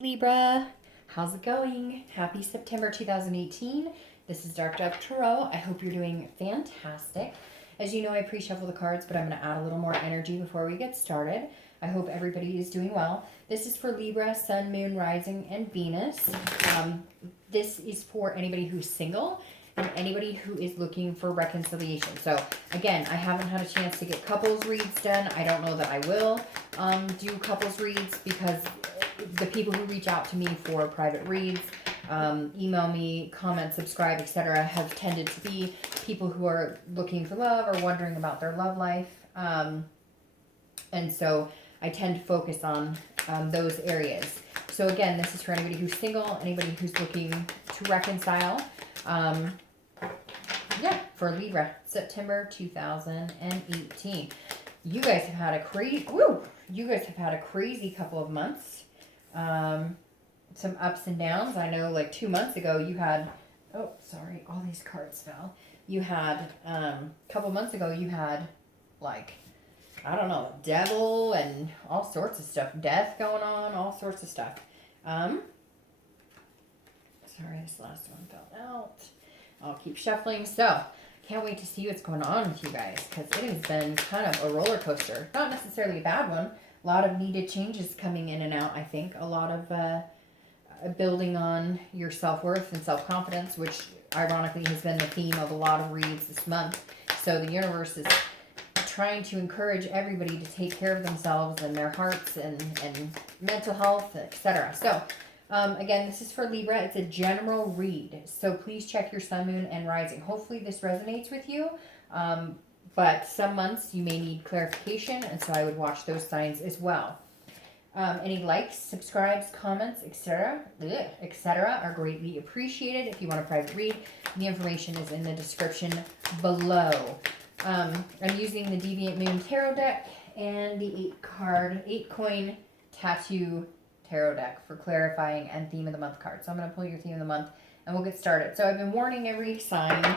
Libra, how's it going? Happy September 2018. This is Dark Dove Tarot. I hope you're doing fantastic. As you know, I pre-shuffle the cards, but I'm going to add a little more energy before we get started. I hope everybody is doing well. This is for Libra, Sun, Moon, Rising, and Venus. This is for anybody who's single and anybody who is looking for reconciliation. So again, I haven't had a chance to get couples reads done. I don't know that I will do couples reads because the people who reach out to me for private reads, email me, comment, subscribe, etc., have tended to be people who are looking for love or wondering about their love life. And so I tend to focus on those areas. So again, this is for anybody who's single, anybody who's looking to reconcile. For Libra, September 2018. You guys have had a crazy couple of months. Some ups and downs. I know like 2 months ago you had, oh, sorry, all these cards fell. You had, a couple months ago you had like, I don't know, devil and all sorts of stuff, death going on, all sorts of stuff. Sorry, this last one fell out. I'll keep shuffling. So, can't wait to see what's going on with you guys because it has been kind of a roller coaster. Not necessarily a bad one. A lot of needed changes coming in and out, I think. A lot of building on your self-worth and self-confidence, which ironically has been the theme of a lot of reads this month. So the universe is trying to encourage everybody to take care of themselves and their hearts and mental health, etc. So again, this is for Libra. It's a general read. So please check your sun, moon, and rising. Hopefully this resonates with you. But some months you may need clarification, and so I would watch those signs as well. Any likes, subscribes, comments, etc., are greatly appreciated. If you want a private read, the information is in the description below. I'm using the Deviant Moon Tarot deck and the 8-coin tattoo tarot deck for clarifying and theme of the month card. So I'm going to pull your theme of the month, and we'll get started. So I've been warning every sign,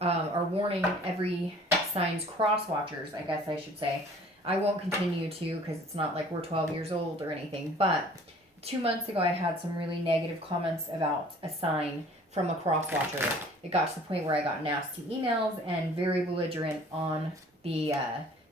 or warning every sign's cross watchers, I guess I should say. I won't continue to because it's not like we're 12 years old or anything, but 2 months ago I had some really negative comments about a sign from a cross watcher. It got to the point where I got nasty emails and very belligerent on the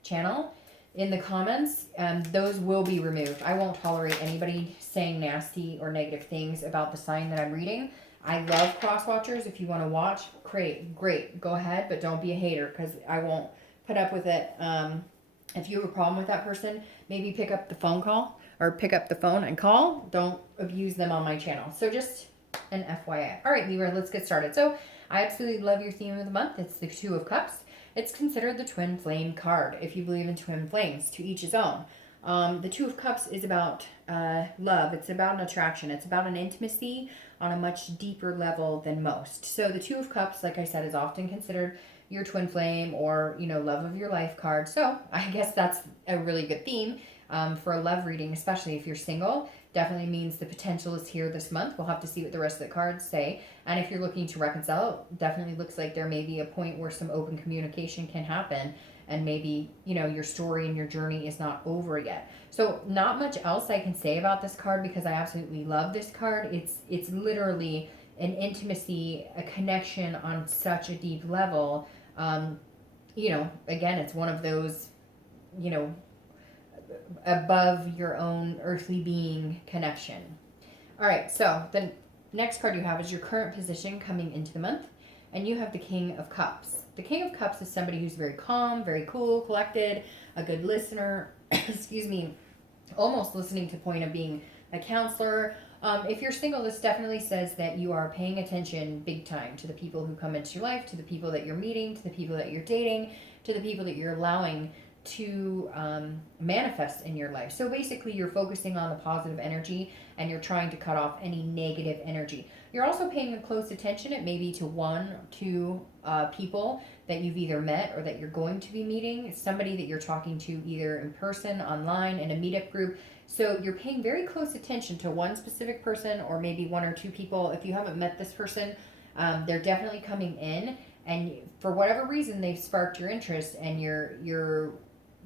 channel in the comments. Those will be removed. I won't tolerate anybody saying nasty or negative things about the sign that I'm reading. I love cross watchers. If you want to watch, great, go ahead, but don't be a hater because I won't put up with it. If you have a problem with that person, maybe pick up the phone and call. Don't abuse them on my channel. So just an FYI. All right, Libra, let's get started. So I absolutely love your theme of the month. It's the Two of Cups. It's considered the twin flame card, if you believe in twin flames, to each his own. The Two of Cups is about love. It's about an attraction. It's about an intimacy on a much deeper level than most. So the Two of Cups, like I said, is often considered your twin flame or, love of your life card. So I guess that's a really good theme for a love reading, especially if you're single. Definitely means the potential is here this month. We'll have to see what the rest of the cards say. And if you're looking to reconcile, definitely looks like there may be a point where some open communication can happen. And maybe, your story and your journey is not over yet. So not much else I can say about this card because I absolutely love this card. It's literally an intimacy, a connection on such a deep level. Again, it's one of those, above your own earthly being connection. All right, so the next card you have is your current position coming into the month, and you have the King of Cups. The King of Cups is somebody who's very calm, very cool, collected, a good listener, excuse me, almost listening to the point of being a counselor. If you're single, this definitely says that you are paying attention big time to the people who come into your life, to the people that you're meeting, to the people that you're dating, to the people that you're allowing to manifest in your life. So basically you're focusing on the positive energy and you're trying to cut off any negative energy. You're also paying a close attention, it may be to 1 or 2 people that you've either met or that you're going to be meeting, somebody that you're talking to either in person, online, in a meetup group. So you're paying very close attention to one specific person or maybe 1 or 2 people. If you haven't met this person, they're definitely coming in, and for whatever reason they've sparked your interest and you're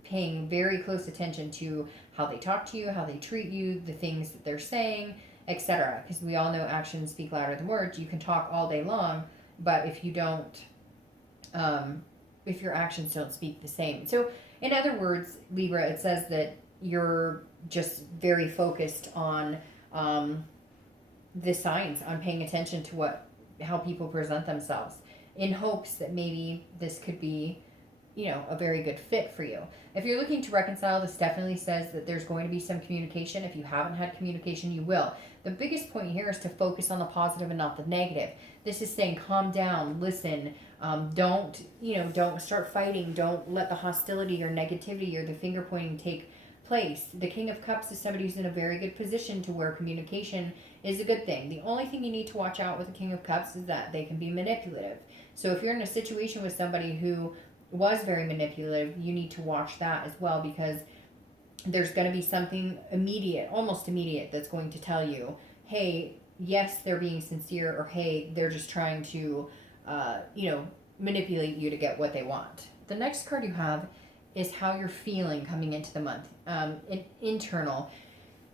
paying very close attention to how they talk to you, how they treat you, the things that they're saying, etc. Because we all know actions speak louder than words. You can talk all day long, but if you don't, if your actions don't speak the same. So, in other words, Libra, it says that you're just very focused on the signs, on paying attention to how people present themselves, in hopes that maybe this could be, a very good fit for you. If you're looking to reconcile, this definitely says that there's going to be some communication. If you haven't had communication, you will. The biggest point here is to focus on the positive and not the negative. This is saying calm down, listen, don't start fighting, don't let the hostility or negativity or the finger pointing take place. The King of Cups is somebody who's in a very good position to where communication is a good thing. The only thing you need to watch out with the King of Cups is that they can be manipulative. So if you're in a situation with somebody who was very manipulative, you need to watch that as well, because there's going to be something immediate, almost immediate, that's going to tell you, hey, yes, they're being sincere, or hey, they're just trying to, manipulate you to get what they want. The next card you have is how you're feeling coming into the month, internal.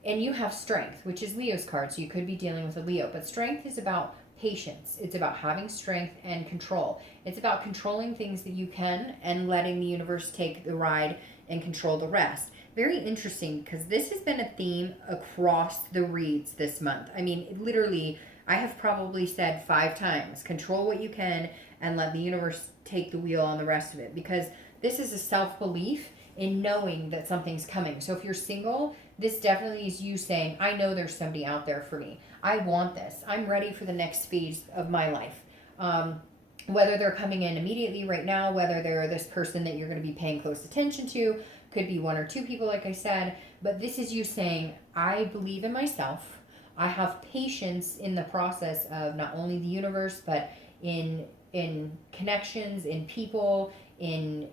And you have strength, which is Leo's card, so you could be dealing with a Leo. But strength is about patience. It's about having strength and control. It's about controlling things that you can and letting the universe take the ride and control the rest. Very interesting, because this has been a theme across the reads this month. I mean, literally, I have probably said 5 times, control what you can and let the universe take the wheel on the rest of it. Because this is a self-belief in knowing that something's coming. So if you're single, this definitely is you saying, I know there's somebody out there for me. I want this. I'm ready for the next phase of my life. Whether they're coming in immediately right now, whether they're this person that you're going to be paying close attention to, could be 1 or 2 people, like I said. But this is you saying, I believe in myself. I have patience in the process of not only the universe, but in connections, in people, in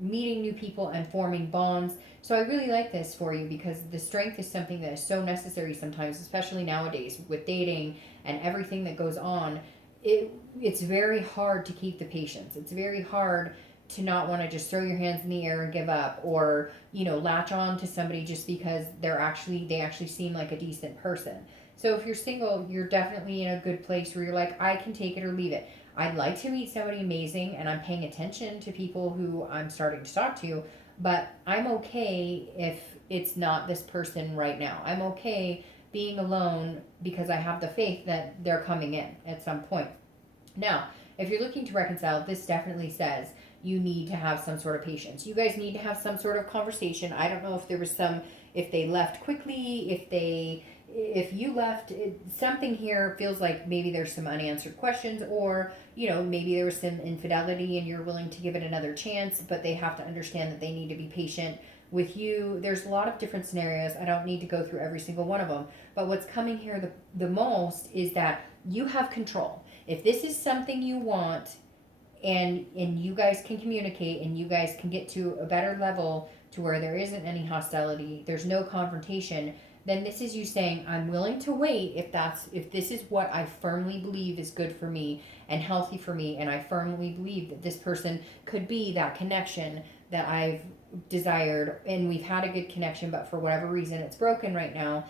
meeting new people and forming bonds. So I really like this for you, because the strength is something that is so necessary sometimes, especially nowadays with dating and everything that goes on. It's very hard to keep the patience. It's very hard to not want to just throw your hands in the air and give up, or latch on to somebody just because they actually seem like a decent person. So if you're single, you're definitely in a good place where you're like, I can take it or leave it. I'd like to meet somebody amazing, and I'm paying attention to people who I'm starting to talk to, but I'm okay if it's not this person right now. I'm okay being alone because I have the faith that they're coming in at some point. Now, if you're looking to reconcile, this definitely says you need to have some sort of patience. You guys need to have some sort of conversation. I don't know if they left quickly, if you left, something here feels like maybe there's some unanswered questions, or maybe there was some infidelity and you're willing to give it another chance, but they have to understand that they need to be patient with you. There's a lot of different scenarios. I don't need to go through every single one of them, but what's coming here the most is that you have control. If this is something you want, and you guys can communicate, and you guys can get to a better level to where there isn't any hostility, there's no confrontation, then this is you saying, I'm willing to wait if this is what I firmly believe is good for me and healthy for me, and I firmly believe that this person could be that connection that I've desired, and we've had a good connection, but for whatever reason it's broken right now.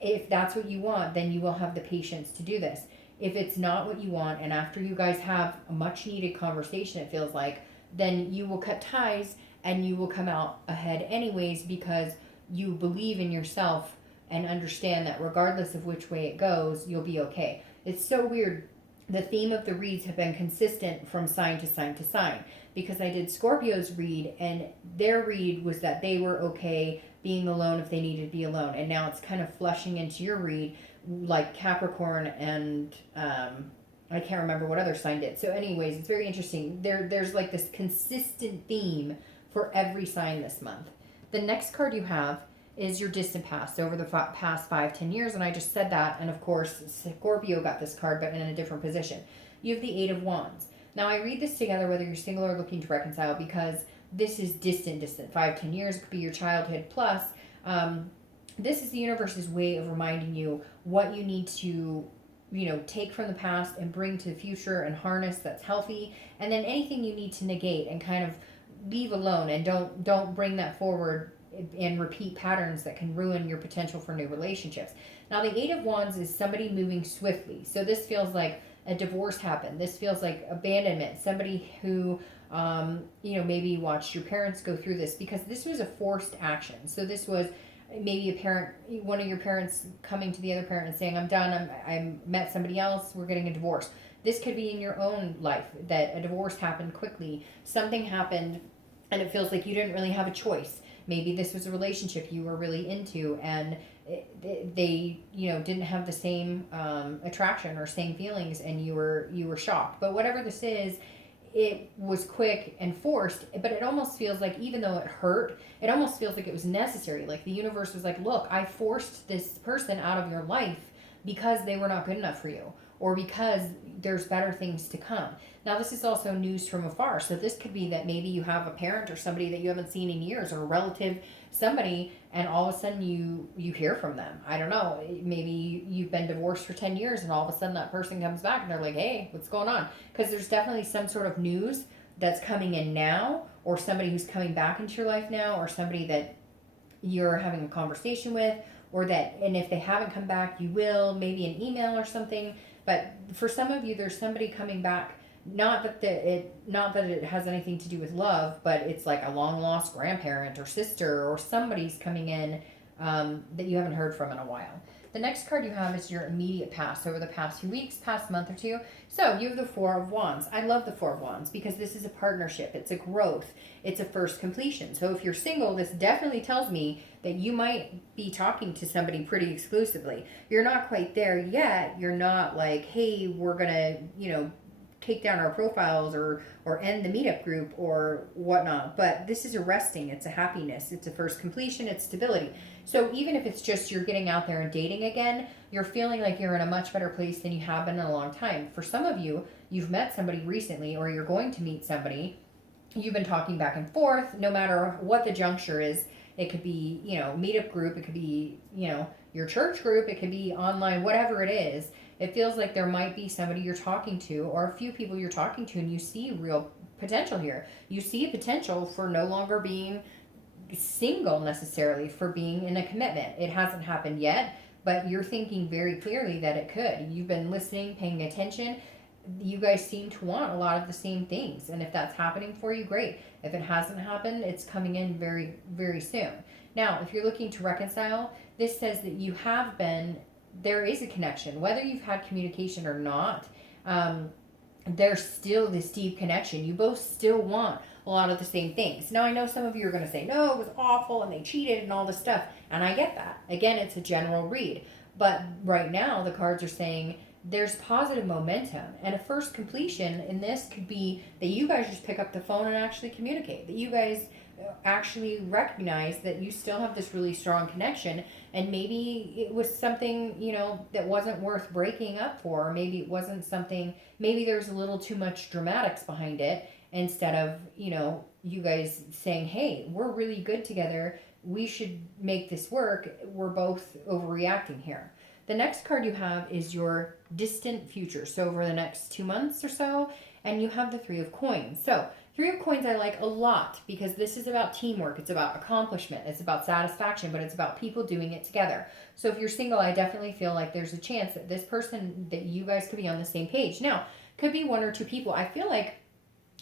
If that's what you want, then you will have the patience to do this. If it's not what you want, and after you guys have a much needed conversation, it feels like, then you will cut ties and you will come out ahead anyways, because you believe in yourself and understand that regardless of which way it goes, you'll be okay. It's so weird. The theme of the reads have been consistent from sign to sign to sign, because I did Scorpio's read, and their read was that they were okay being alone if they needed to be alone. And now it's kind of flushing into your read, like Capricorn and I can't remember what other sign did. So anyways, it's very interesting. There's like this consistent theme for every sign this month. The next card you have is your distant past, over the past 5-10 years, and I just said that, and of course Scorpio got this card, but in a different position. You have the 8 of Wands. Now I read this together whether you're single or looking to reconcile, because this is distant 5-10 years. It could be your childhood plus. This is the universe's way of reminding you what you need to take from the past and bring to the future and harness that's healthy, and then anything you need to negate and kind of leave alone and don't bring that forward and repeat patterns that can ruin your potential for new relationships. Now, the Eight of Wands is somebody moving swiftly. So this feels like a divorce happened. This feels like abandonment. Somebody who, maybe watched your parents go through this, because this was a forced action. So this was maybe a parent, one of your parents coming to the other parent and saying, I'm done. I met somebody else. We're getting a divorce. This could be in your own life that a divorce happened quickly. Something happened and it feels like you didn't really have a choice. Maybe this was a relationship you were really into and they didn't have the same attraction or same feelings, and you were shocked. But whatever this is, it was quick and forced, but it almost feels like, even though it hurt, it almost feels like it was necessary. Like the universe was like, look, I forced this person out of your life because they were not good enough for you, or because there's better things to come. Now, this is also news from afar. So this could be that maybe you have a parent or somebody that you haven't seen in years, or a relative, somebody, and all of a sudden you hear from them. I don't know. Maybe you've been divorced for 10 years and all of a sudden that person comes back and they're like, hey, what's going on? Because there's definitely some sort of news that's coming in now, or somebody who's coming back into your life now, or somebody that you're having a conversation with, or that, and if they haven't come back, you will, maybe an email or something. But for some of you, there's somebody coming back. Not that it has anything to do with love, but it's like a long lost grandparent or sister, or somebody's coming in that you haven't heard from in a while. The next card you have is your immediate past, over the past few weeks, past month or two. So you have the Four of Wands. I love the Four of Wands because this is a partnership. It's a growth. It's a first completion. So if you're single, this definitely tells me that you might be talking to somebody pretty exclusively. You're not quite there yet. You're not like, hey, we're going to, take down our profiles or end the meetup group or whatnot. But this is a resting. It's a happiness. It's a first completion. It's stability. So even if it's just you're getting out there and dating again, you're feeling like you're in a much better place than you have been in a long time. For some of you, you've met somebody recently, or you're going to meet somebody. You've been talking back and forth, no matter what the juncture is. It could be, meetup group. It could be, your church group. It could be online, whatever it is. It feels like there might be somebody you're talking to, or a few people you're talking to, and you see real potential here. You see a potential for no longer being single necessarily, for being in a commitment. It hasn't happened yet, but you're thinking very clearly that it could. You've been listening, paying attention. You guys seem to want a lot of the same things, and if that's happening for you, great. If it hasn't happened, it's coming in very, very soon. Now, if you're looking to reconcile, this says that you have been, there is a connection, whether you've had communication or not. There's still this deep connection. You both still want a lot of the same things. Now, I know some of you are going to say, no, it was awful and they cheated and all this stuff. And I get that. Again, it's a general read. But right now, the cards are saying there's positive momentum. And a first completion in this could be that you guys just pick up the phone and actually communicate. That you guys actually recognize that you still have this really strong connection, and maybe it was something that wasn't worth breaking up for, or maybe it wasn't something, maybe there's a little too much dramatics behind it, instead of you guys saying, hey, we're really good together, we should make this work, we're both overreacting here. The next card you have is your distant future, so over the next 2 months or so, and you have the Three of Coins. So Three of Coins I like a lot because this is about teamwork. It's about accomplishment. It's about satisfaction, but it's about people doing it together. So if you're single, I definitely feel like there's a chance that this person, that you guys could be on the same page. Now, could be one or two people. I feel like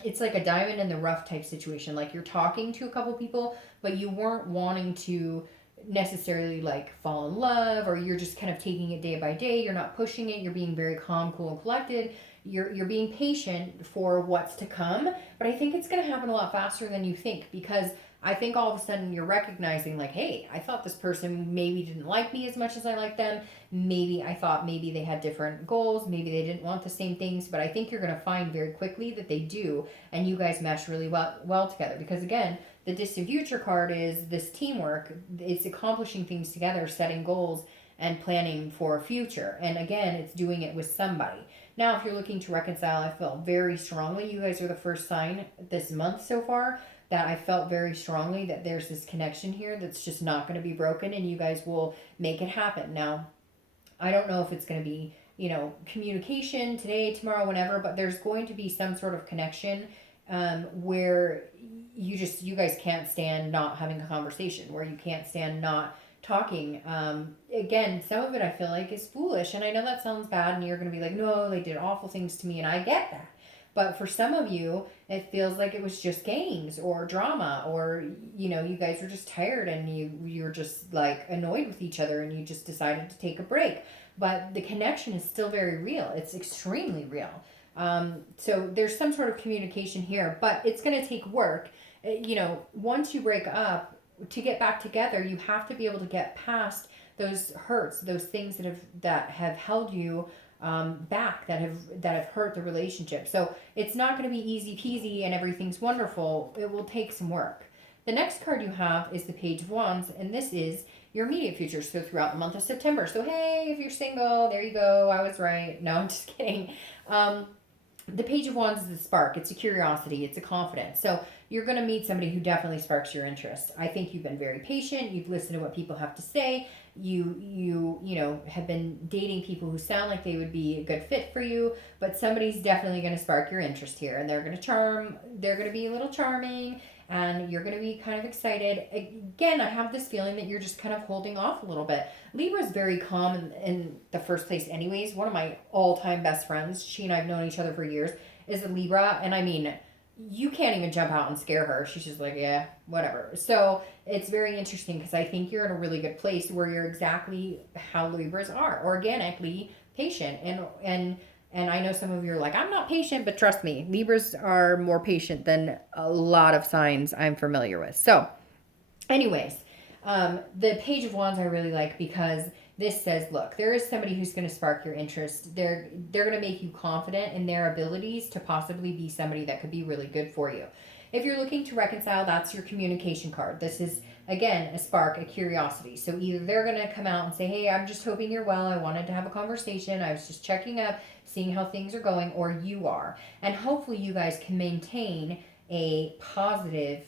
it's like a diamond in the rough type situation. Like you're talking to a couple people, but you weren't wanting to necessarily like fall in love, or you're just kind of taking it day by day. You're not pushing it. You're being very calm, cool, and collected. You're being patient for what's to come, but I think it's going to happen a lot faster than you think, because I think all of a sudden you're recognizing like, hey, I thought this person maybe didn't like me as much as I like them. Maybe I thought maybe they had different goals. Maybe they didn't want the same things, but I think you're going to find very quickly that they do, and you guys mesh really well together, because again, the distant future card is this teamwork. It's accomplishing things together, setting goals, and planning for a future. And again, it's doing it with somebody. Now, if you're looking to reconcile, I felt very strongly, you guys are the first sign this month so far, that I felt very strongly that there's this connection here that's just not going to be broken, and you guys will make it happen. Now, I don't know if it's going to be, communication today, tomorrow, whenever, but there's going to be some sort of connection, where you guys can't stand not having a conversation, where you can't stand not talking. Again, some of it I feel like is foolish, and I know that sounds bad, and you're gonna be like, no, they did awful things to me, and I get that. But for some of you, it feels like it was just games or drama, or you guys were just tired and you're just like annoyed with each other, and you just decided to take a break. But the connection is still very real. It's extremely real. So there's some sort of communication here, but it's going to take work. Once you break up, to get back together, you have to be able to get past those hurts, those things that have held you back, that have hurt the relationship. So it's not going to be easy peasy and everything's wonderful. It will take some work. The next card you have is the Page of Wands, and this is your immediate future. So throughout the month of September. So hey, if you're single, there you go. I was right. No, I'm just kidding. The Page of Wands is a spark. It's a curiosity. It's a confidence. So you're going to meet somebody who definitely sparks your interest. I think you've been very patient. You've listened to what people have to say. You have been dating people who sound like they would be a good fit for you, but somebody's definitely going to spark your interest here, and they're going to be a little charming, and you're going to be kind of excited. Again, I have this feeling that you're just kind of holding off a little bit. Libra is very calm in the first place anyways. One of my all-time best friends, she and I have known each other for years, is a Libra, and I mean, you can't even jump out and scare her. She's just like, yeah, whatever. So it's very interesting because I think you're in a really good place where you're exactly how Libras are, organically patient. And I know some of you are like, I'm not patient, but trust me, Libras are more patient than a lot of signs I'm familiar with. So anyways, the Page of Wands I really like because this says, look, there is somebody who's going to spark your interest. They're going to make you confident in their abilities to possibly be somebody that could be really good for you. If you're looking to reconcile, that's your communication card. This is, again, a spark, a curiosity. So either they're going to come out and say, hey, I'm just hoping you're well. I wanted to have a conversation. I was just checking up, seeing how things are going, or you are. And hopefully you guys can maintain a positive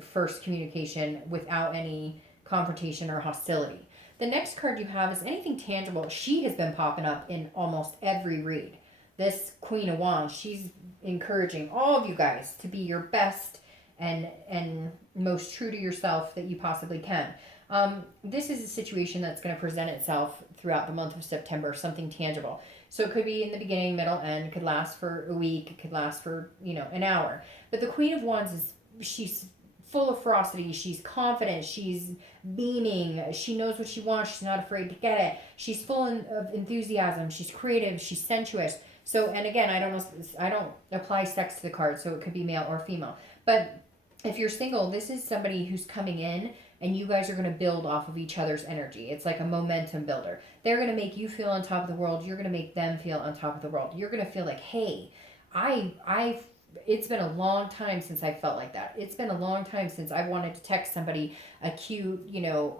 first communication without any confrontation or hostility. The next card you have is anything tangible. She has been popping up in almost every read. This Queen of Wands, she's encouraging all of you guys to be your best and most true to yourself that you possibly can. This is a situation that's going to present itself throughout the month of September, something tangible. So it could be in the beginning, middle, end. It could last for a week. It could last for, an hour. But the Queen of Wands she's full of ferocity. She's confident. She's beaming. She knows what she wants. She's not afraid to get it. She's full of enthusiasm. She's creative. She's sensuous. So, and again, I don't apply sex to the card, so it could be male or female. But if you're single, this is somebody who's coming in and you guys are going to build off of each other's energy. It's like a momentum builder. They're going to make you feel on top of the world. You're going to make them feel on top of the world. You're going to feel like, hey, it's been a long time since I felt like that. It's been a long time since I wanted to text somebody a cute,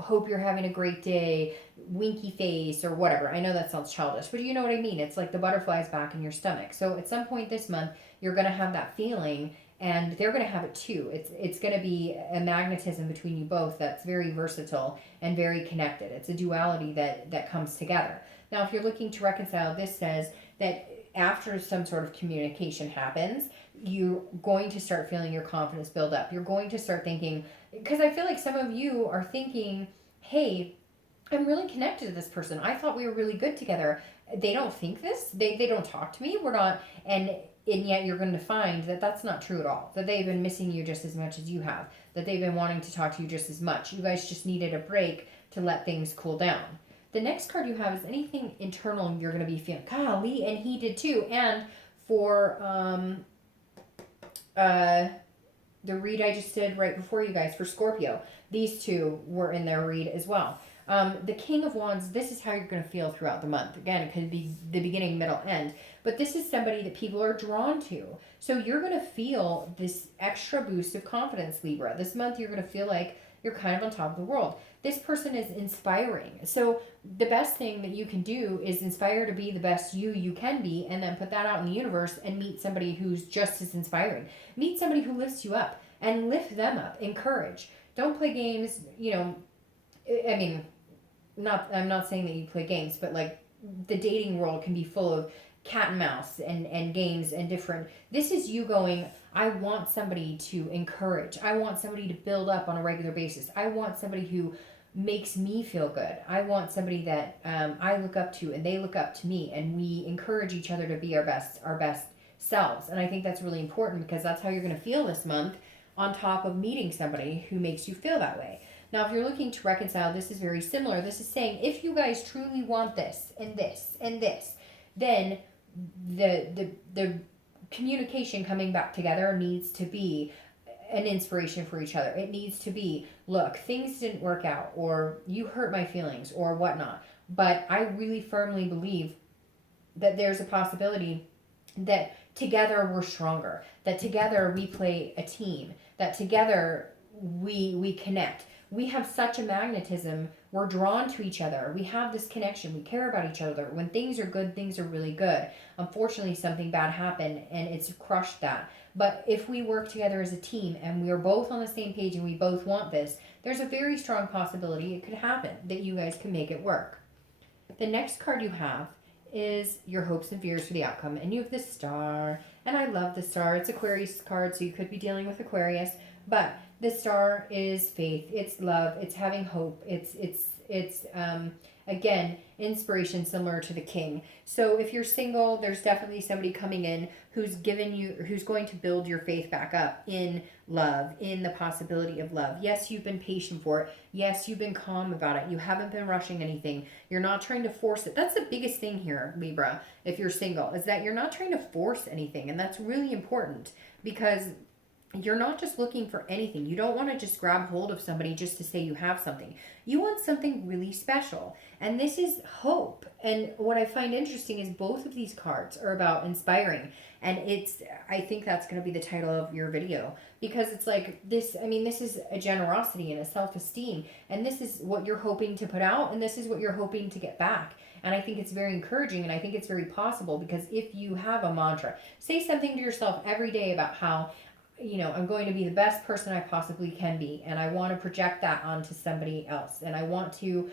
hope you're having a great day, winky face or whatever. I know that sounds childish, but you know what I mean. It's like the butterflies back in your stomach. So at some point this month, you're going to have that feeling and they're going to have it too. It's going to be a magnetism between you both that's very versatile and very connected. It's a duality that comes together. Now, if you're looking to reconcile, this says that after some sort of communication happens, you're going to start feeling your confidence build up. You're going to start thinking, because I feel like some of you are thinking, hey, I'm really connected to this person. I thought we were really good together. They don't think this. They don't talk to me. We're not. And yet you're going to find that that's not true at all. That they've been missing you just as much as you have. That they've been wanting to talk to you just as much. You guys just needed a break to let things cool down. The next card you have is anything internal you're going to be feeling. Golly, and he did too. And for the read I just did right before you guys for Scorpio, these two were in their read as well. The King of Wands, this is how you're going to feel throughout the month. Again, it could be the beginning, middle, end. But this is somebody that people are drawn to. So you're going to feel this extra boost of confidence, Libra. This month you're going to feel like you're kind of on top of the world. This person is inspiring. So the best thing that you can do is inspire to be the best you can be, and then put that out in the universe and meet somebody who's just as inspiring. Meet somebody who lifts you up and lift them up. Encourage. Don't play games, I mean, I'm not saying that you play games, but like the dating world can be full of cat and mouse and games and different. This is you going, I want somebody to encourage. I want somebody to build up on a regular basis. I want somebody who makes me feel good. I want somebody that I look up to and they look up to me, and we encourage each other to be our best selves. And I think that's really important because that's how you're going to feel this month, on top of meeting somebody who makes you feel that way. Now, if you're looking to reconcile, this is very similar. This is saying if you guys truly want this and this and this, then the communication coming back together needs to be an inspiration for each other. It needs to be, look, things didn't work out, or you hurt my feelings, or whatnot. But I really firmly believe that there's a possibility that together we're stronger, that together we play a team, that together we connect. We have such a magnetism. We're drawn to each other. We have this connection. We care about each other. When things are good, things are really good. Unfortunately, something bad happened and it's crushed that. But if we work together as a team and we are both on the same page and we both want this, there's a very strong possibility it could happen, that you guys can make it work. The next card you have is your hopes and fears for the outcome. And you have the Star. And I love the Star. It's Aquarius card, so you could be dealing with Aquarius. But the Star is faith. It's love. It's having hope. It's again, inspiration, similar to the King. So if you're single, there's definitely somebody coming in who's going to build your faith back up in love, in the possibility of love. Yes, you've been patient for it. Yes, you've been calm about it. You haven't been rushing anything. You're not trying to force it. That's the biggest thing here, Libra, if you're single, is that you're not trying to force anything. And that's really important, because you're not just looking for anything. You don't want to just grab hold of somebody just to say you have something. You want something really special. And this is hope. And what I find interesting is both of these cards are about inspiring. And I think that's going to be the title of your video, because it's like this, this is a generosity and a self-esteem. And this is what you're hoping to put out, and this is what you're hoping to get back. And I think it's very encouraging, and I think it's very possible, because if you have a mantra, say something to yourself every day about how, I'm going to be the best person I possibly can be, and I want to project that onto somebody else, and I want to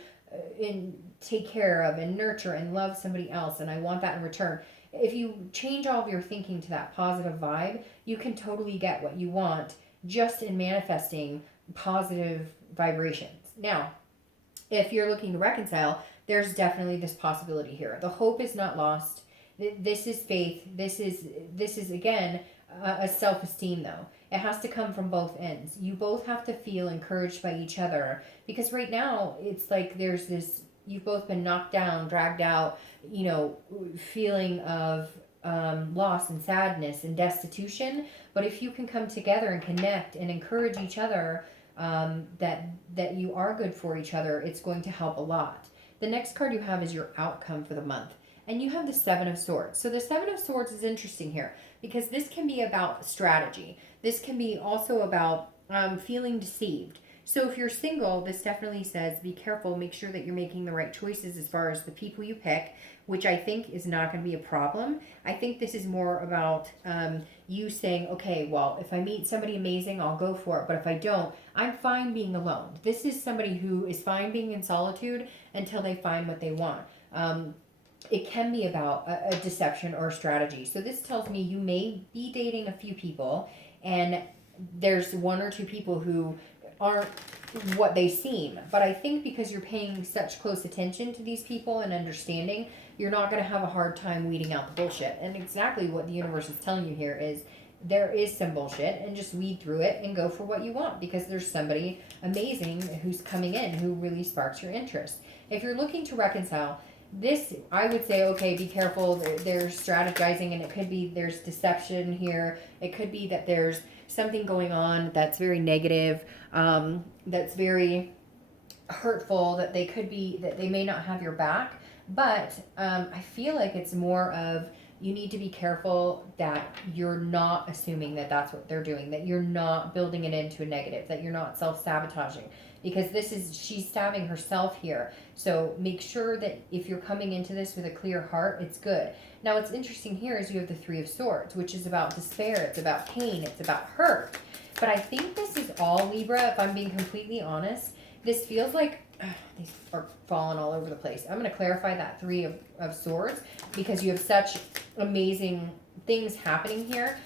take care of and nurture and love somebody else, and I want that in return. If you change all of your thinking to that positive vibe, you can totally get what you want just in manifesting positive vibrations. Now, if you're looking to reconcile, there's definitely this possibility here. The hope is not lost. This is faith. This is again, a self-esteem, though. It has to come from both ends. You both have to feel encouraged by each other, because right now it's like there's this, you've both been knocked down, dragged out, feeling of loss and sadness and destitution. But if you can come together and connect and encourage each other, that you are good for each other, it's going to help a lot. The next card you have is your outcome for the month. And you have the Seven of Swords. So the Seven of Swords is interesting here, because this can be about strategy. This can be also about feeling deceived. So if you're single, this definitely says be careful. Make sure that you're making the right choices as far as the people you pick, which I think is not going to be a problem. I think this is more about you saying, okay, well, if I meet somebody amazing, I'll go for it. But if I don't, I'm fine being alone. This is somebody who is fine being in solitude until they find what they want. It can be about a deception or a strategy. So this tells me you may be dating a few people, and there's one or two people who aren't what they seem. But I think because you're paying such close attention to these people and understanding, you're not going to have a hard time weeding out the bullshit. And exactly what the universe is telling you here is there is some bullshit, and just weed through it and go for what you want, because there's somebody amazing who's coming in who really sparks your interest. If you're looking to reconcile, this, I would say, okay, be careful. There's strategizing, and it could be there's deception here. It could be that there's something going on that's very negative, that's very hurtful, that they may not have your back. But I feel like it's more of, you need to be careful that you're not assuming that that's what they're doing, that you're not building it into a negative, that you're not self-sabotaging. Because she's stabbing herself here. So make sure that if you're coming into this with a clear heart, it's good. Now, what's interesting here is you have the Three of Swords, which is about despair. It's about pain. It's about hurt. But I think this is all, Libra, if I'm being completely honest, this feels like these are falling all over the place. I'm going to clarify that Three of Swords because you have such amazing things happening here.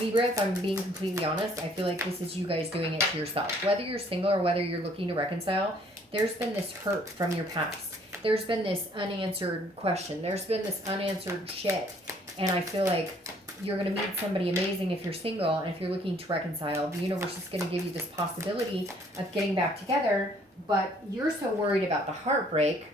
Libra, if I'm being completely honest, I feel like this is you guys doing it to yourself. Whether you're single or whether you're looking to reconcile, there's been this hurt from your past. There's been this unanswered question. There's been this unanswered shit. And I feel like you're going to meet somebody amazing if you're single. And if you're looking to reconcile, the universe is going to give you this possibility of getting back together. But you're so worried about the heartbreak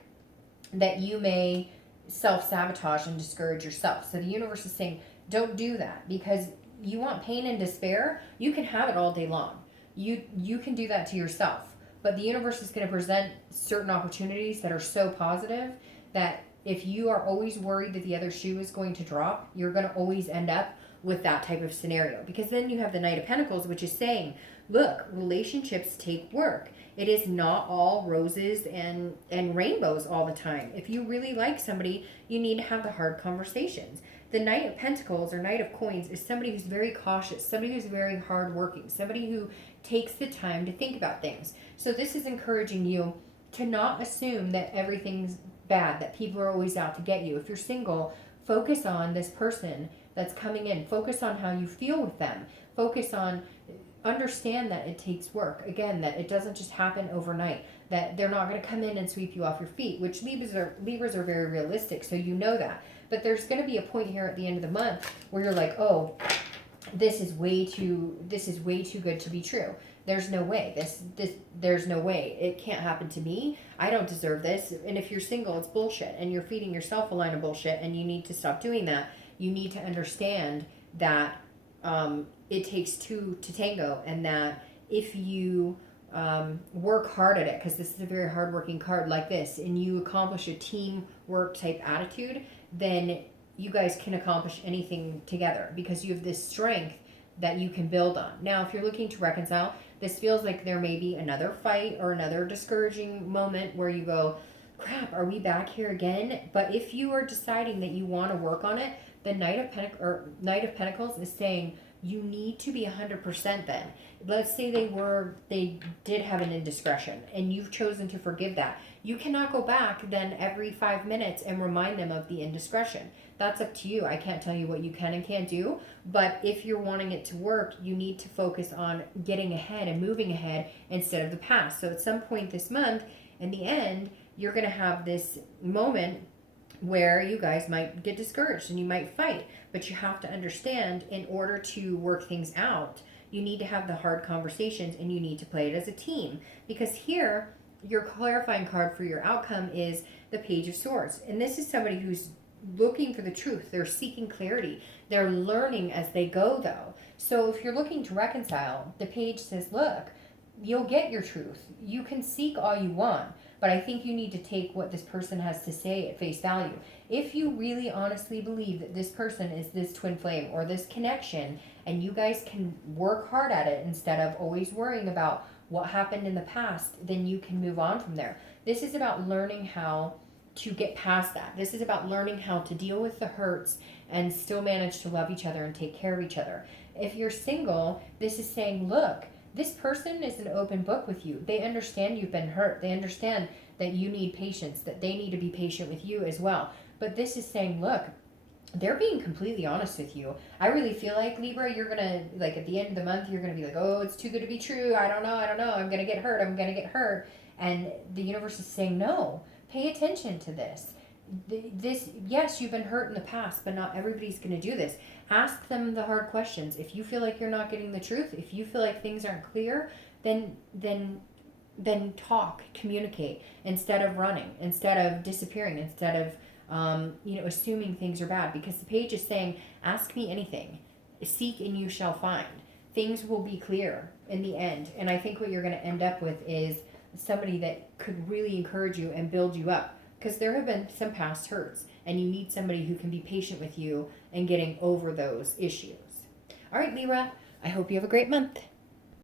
that you may self-sabotage and discourage yourself. So the universe is saying, don't do that, because you want pain and despair, you can have it all day long. You can do that to yourself. But the universe is going to present certain opportunities that are so positive that if you are always worried that the other shoe is going to drop, you're going to always end up with that type of scenario. Because then you have the Knight of Pentacles, which is saying, look, relationships take work. It is not all roses and rainbows all the time. If you really like somebody, you need to have the hard conversations. The Knight of Pentacles or Knight of Coins is somebody who's very cautious, somebody who's very hardworking, somebody who takes the time to think about things. So this is encouraging you to not assume that everything's bad, that people are always out to get you. If you're single, focus on this person that's coming in. Focus on how you feel with them. Focus on, understand that it takes work. Again, that it doesn't just happen overnight. That they're not going to come in and sweep you off your feet, which Libras are very realistic, so you know that. But there's going to be a point here at the end of the month where you're like, oh, this is way too good to be true. There's no way. There's no way. It can't happen to me. I don't deserve this. And if you're single, it's bullshit. And you're feeding yourself a line of bullshit, and you need to stop doing that. You need to understand that it takes two to tango, and that if you work hard at it, because this is a very hardworking card like this, and you accomplish a teamwork type attitude, then you guys can accomplish anything together because you have this strength that you can build on. Now, if you're looking to reconcile, this feels like there may be another fight or another discouraging moment where you go, crap, are we back here again? But if you are deciding that you want to work on it, the Knight of Pentacles is saying you need to be 100% then. Let's say they did have an indiscretion and you've chosen to forgive that. You cannot go back then every 5 minutes and remind them of the indiscretion. That's up to you. I can't tell you what you can and can't do, but if you're wanting it to work, you need to focus on getting ahead and moving ahead instead of the past. So at some point this month, in the end, you're going to have this moment where you guys might get discouraged and you might fight, but you have to understand, in order to work things out, you need to have the hard conversations and you need to play it as a team. Because here, your clarifying card for your outcome is the Page of Swords. And this is somebody who's looking for the truth. They're seeking clarity. They're learning as they go, though. So if you're looking to reconcile, the page says, look, you'll get your truth. You can seek all you want, but I think you need to take what this person has to say at face value. If you really honestly believe that this person is this twin flame or this connection, and you guys can work hard at it instead of always worrying about what happened in the past, then you can move on from there. This is about learning how to get past that. This is about learning how to deal with the hurts and still manage to love each other and take care of each other. If you're single, this is saying, look, this person is an open book with you. They understand you've been hurt. They understand that you need patience, that they need to be patient with you as well. But this is saying, look, they're being completely honest with you. I really feel like, Libra, you're going to, like, at the end of the month, you're going to be like, oh, it's too good to be true. I don't know. I'm going to get hurt. And the universe is saying, no, pay attention to this. Yes, you've been hurt in the past, but not everybody's going to do this. Ask them the hard questions. If you feel like you're not getting the truth, if you feel like things aren't clear, then talk, communicate, instead of running, instead of disappearing, instead of assuming things are bad. Because the page is saying, ask me anything, seek and you shall find. Things will be clear in the end. And I think what you're going to end up with is somebody that could really encourage you and build you up. Because there have been some past hurts, and you need somebody who can be patient with you and getting over those issues. All right, Libra, I hope you have a great month.